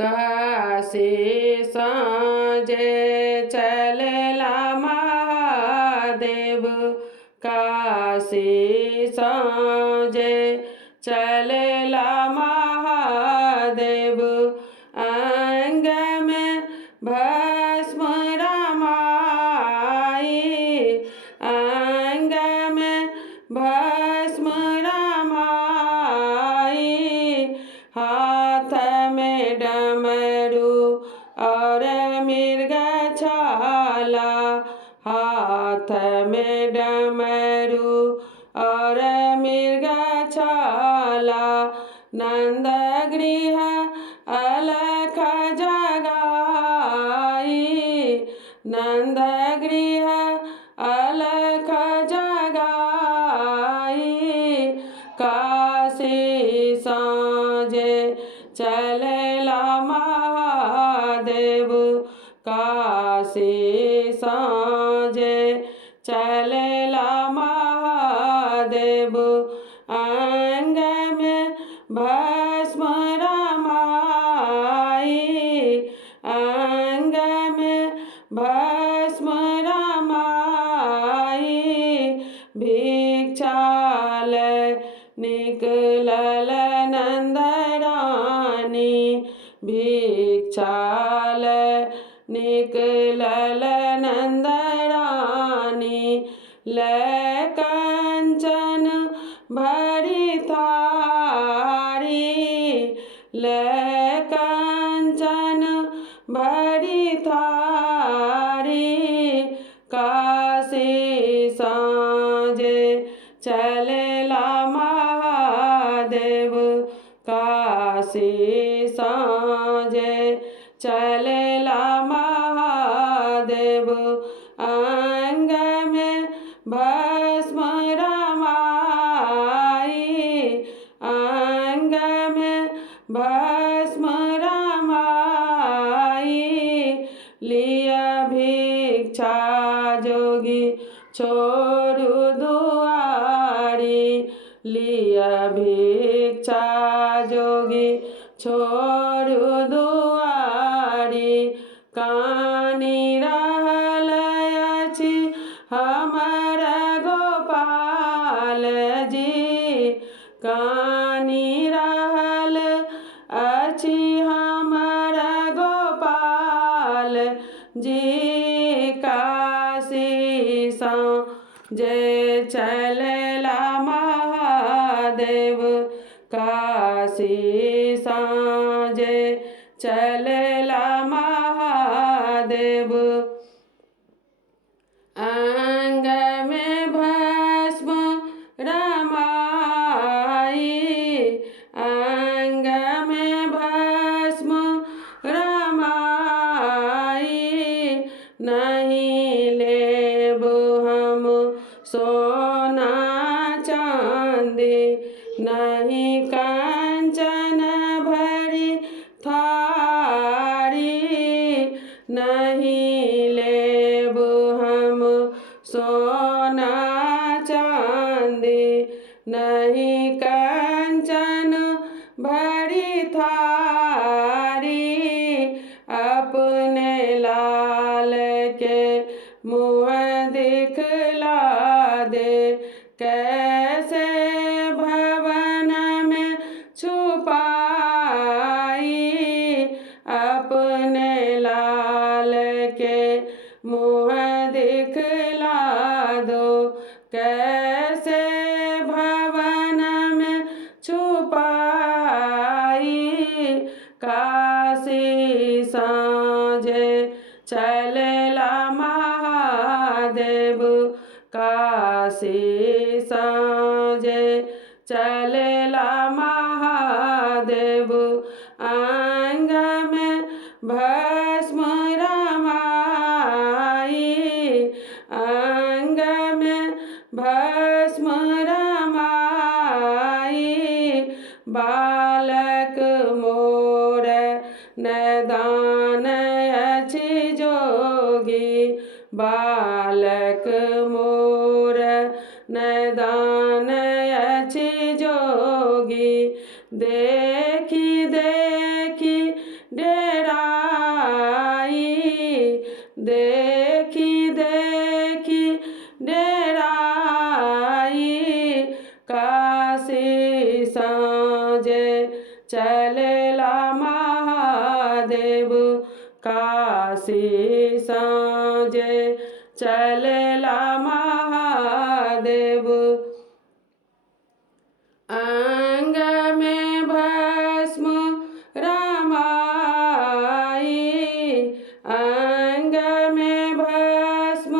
काशी साँझे चलेला महादेव, काशी साँझे चलेला महादेव। अंग में भस्म रमाई, अंग में भस्म रमाई, हाथ में डमरू और मृग छाला, हाथ में डमरू और मृग छाला। नंद गृह अलख जगाई, नंद गृह अलख जगाई, काशी साँझे चलेला महादेव, काशी साँझे चलेला महादेव। अंग में भस्म रमाई, अंग में भस्म रमाई, भिक्षाल निकलल नंदरानी, भिक्षाल निकलल नंदरानी। ले कंचन भरी थारी, ले कंचन भरी थारी, काशी साँझे चलेला महादेव, काशी साँझे चलेला महादेव। अंग में भस्म रमाई, अंग में भस्म रमाई, लिया भिक्षा जोगी छोड़ू दुआरी, लिया भिक्षा जोगी छोड़ू दुआरी। कानी रहल अछि हमर गोपाल जी, कानी रहल अछि हमर गोपाल जी, काशी साँझे चलेला महादेव, काशी साँझे चलेला महादेव। अंग में भस्म रमाई, अंग में भस्म रमाई, नहीं लेब हम सोना चांदी, नहीं कंचन भरी थारी, नहीं लेब हम सोना चांदी, नहीं कंचन भरी थारी। अपने लाल के मुँह दिखला दे, कैसे भवन में छुपाई, अपने लाल के मुँह दिखला दो, कैसे भवन में छुपाई, काशी साँझे चलेला महादेव, काशी साँझे चलेला महादेव। अंग में भस्म रमाई, अंग में भस्म रमाई, बालक मोर नदान अछि जोगी, बालक मोर नदान अछि जोगी। देखी देखी चलेला महादेव काशी साँझे चलेला महादेव। अंग में भस्म रमाई, अंग में भस्म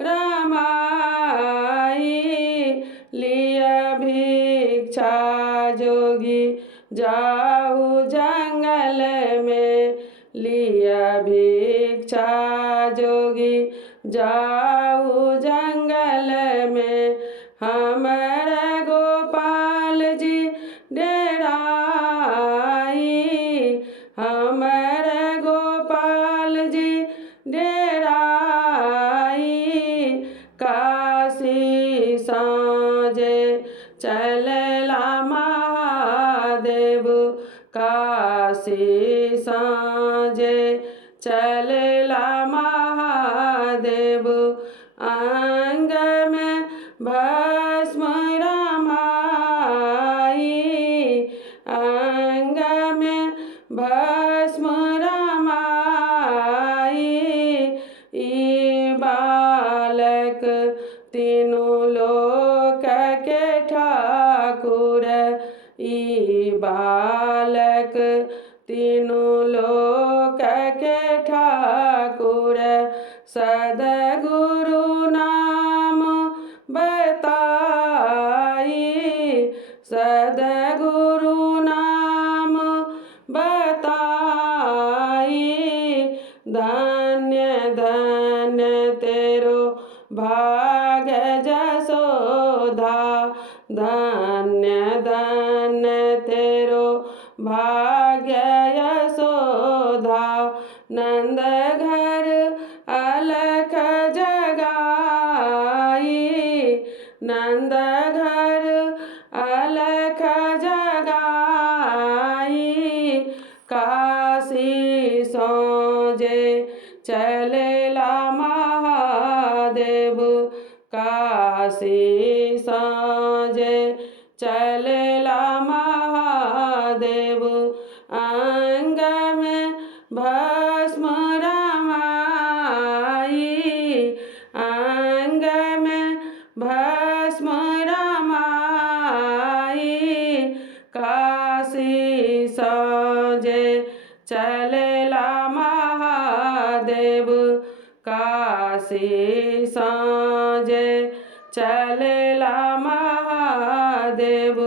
रमाई, लिया भिक्षा जोगी जाहु जंगल में, लिया भिक्षा जोगी जाहु जंगल में। हमर गोपाल जी डेराई, हमर गोपाल जी डेराई, काशी साँझे चलेला महादेव काशी साँझे चलेला महादेव। अंग में भस्म रमाई, अंग में भस्म रमाई, ई बालक तीनों लोक के ठाकुर, ई बालक तीनों लोक के ठाकुर। सद्गुरु नाम बताई, सद्गुरु नाम बताई, धन्य धन्य तेरो भाग्य जसोधा, धन्य धन्य तेरो भाग्य यशोधा। नंद घर अलख जगाई, नंद घर अलख जगाई, काशी साँझे चलेला महादेव काशी साँझे चलेला महादेव। अंग में भस्म रमाई, अंग में भस्म रमाई, काशी साँझे चलेला महादेव काशी साँझे चलेला महादेव।